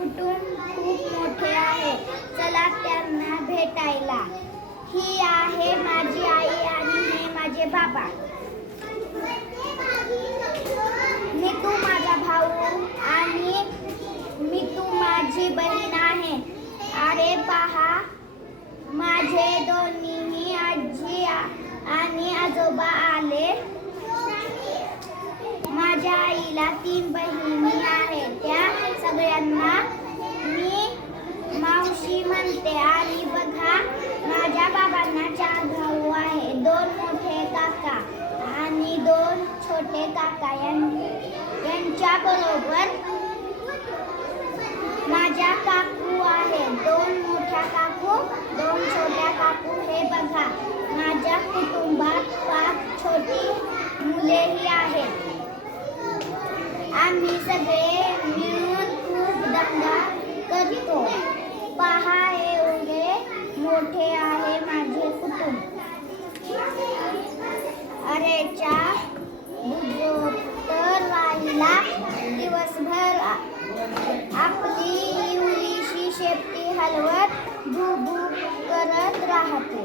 कुटुंब खूप मोठे आहे. चला त्यांना भेटायला. ही आहे माझी आई आणि हे माझे बाबा. मितू माझा भाऊ आणि मितू माझी बहीण आहे. अरे पहा, माझे दोन्ही आजी आणि आजोबा आले. माझ्या आईला 3 बहिणी आहेत. त्या सगळ्यांना मी मावशी म्हणते. आणि बघा, माझ्या बाबांना 4 भाऊ आहे. 2 मोठे काका आणि 2 छोटे काका. यांच्या बरोबर माझ्या काकू आहे. 2 मोठ्या काकू, 2 छोट्या काकू. हे बघा, माझ्या कुटुंबात 5 छोटी मुलेही आहेत. आम्ही सगळे मिळून खूप दंगा करतो. पहा, एवढे मोठे आहे माझे कुटुंब. अरेच्या बुजोतर राहिला दिवसभर आपली इवलीशी शेपटी हलवत भूभू करत राहते.